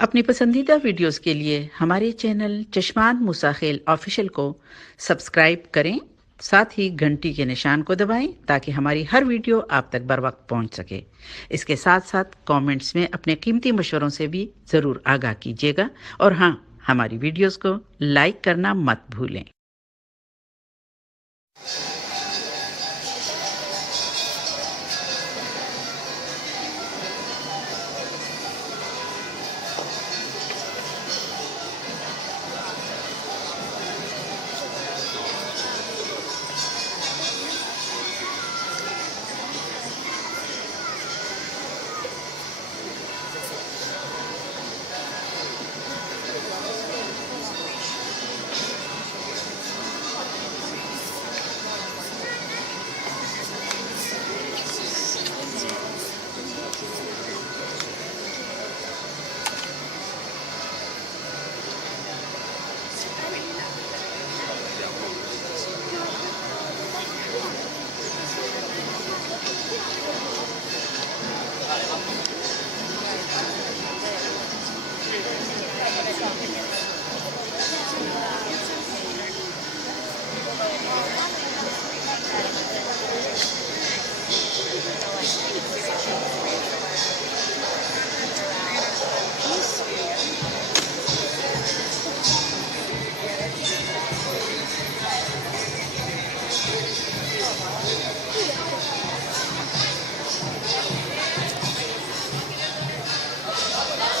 अपनी पसंदीदा वीडियोस के लिए हमारे चैनल चश्मान मुसाखिल ऑफिशियल को सब्सक्राइब करें। साथ ही घंटी के निशान को दबाएं ताकि हमारी हर वीडियो आप तक बर वक्त पहुंच सके। इसके साथ साथ कमेंट्स में अपने कीमती मशवरों से भी ज़रूर आगाह कीजिएगा और हाँ, हमारी वीडियोस को लाइक करना मत भूलें।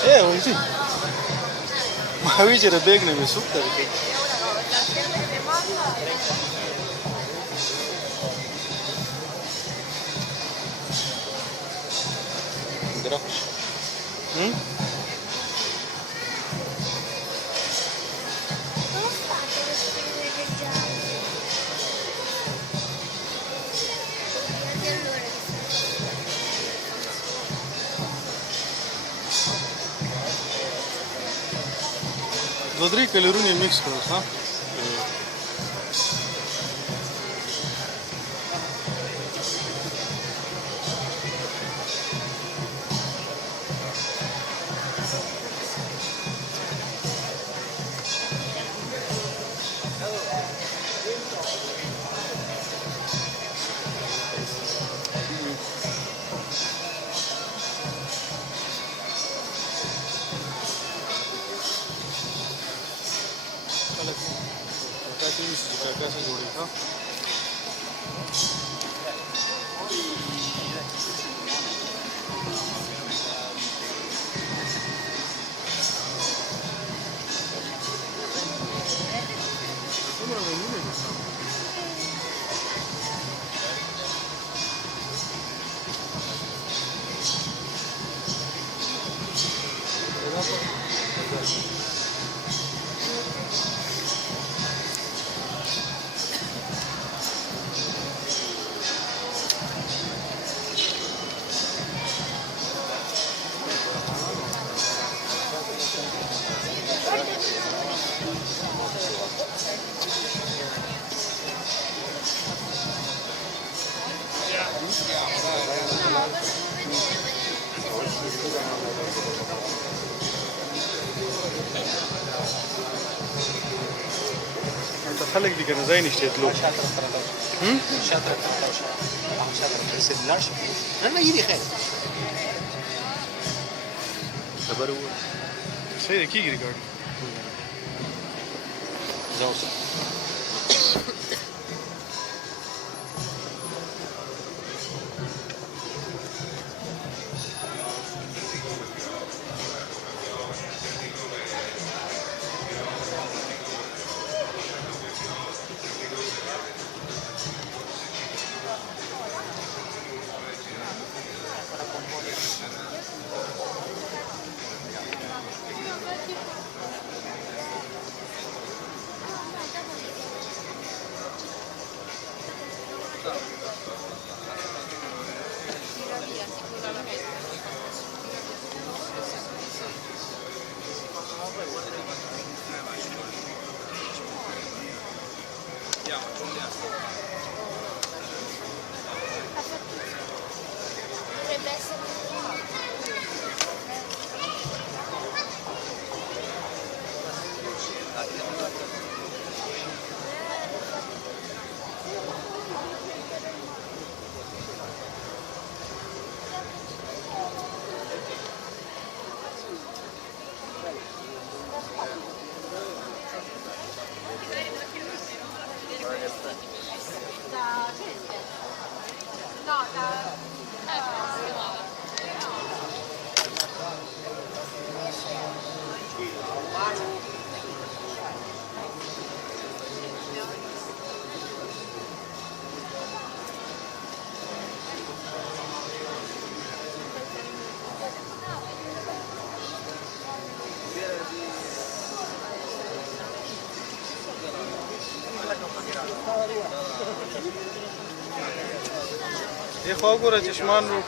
Oye, mawicie biegnę, mi super. Gracias. Due o tre coloroni mix karo, ha? कैसे जोड़ी था خليك دي كان زي نشتت له شاطر بس النرش انا يدي خير خبر هو سيد كي ريكارد زوس یه خواه گوره چشمان رو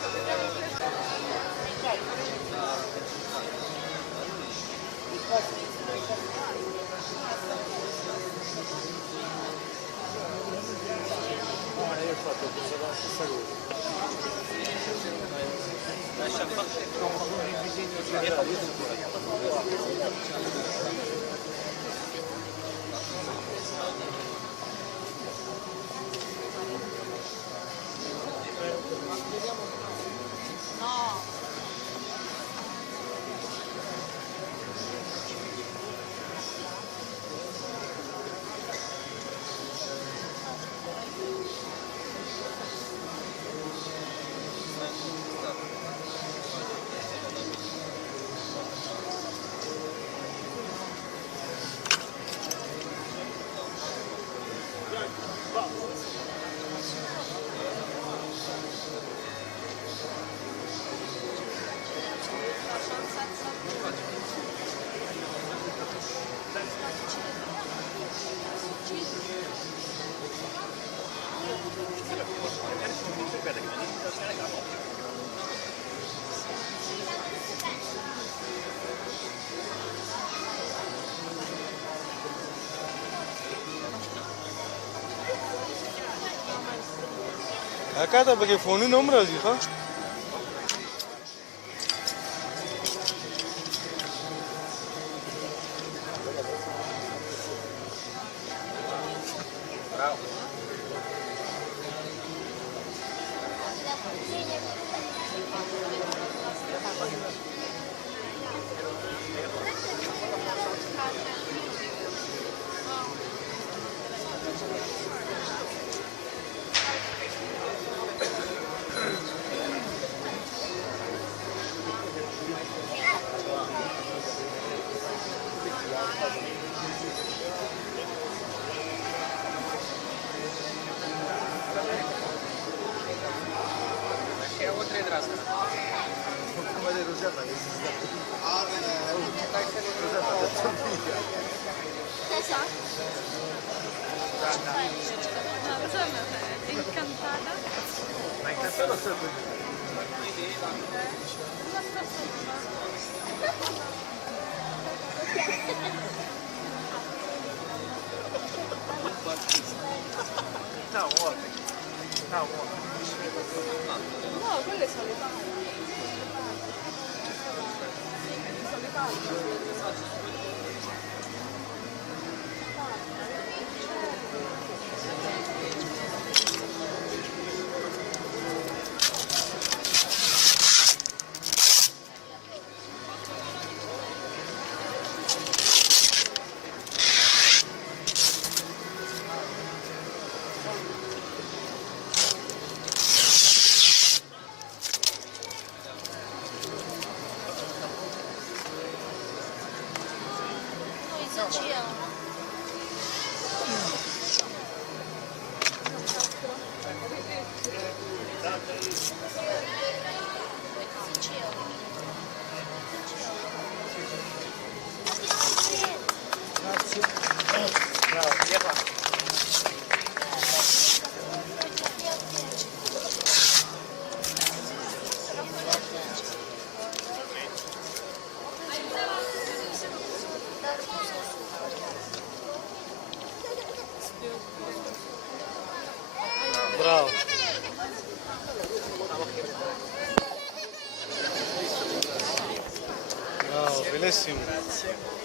Hakikaten bak fonu numarası ha. No, quelle sono le palle. Sono le palle. Bravo. Bravo, bellissimo.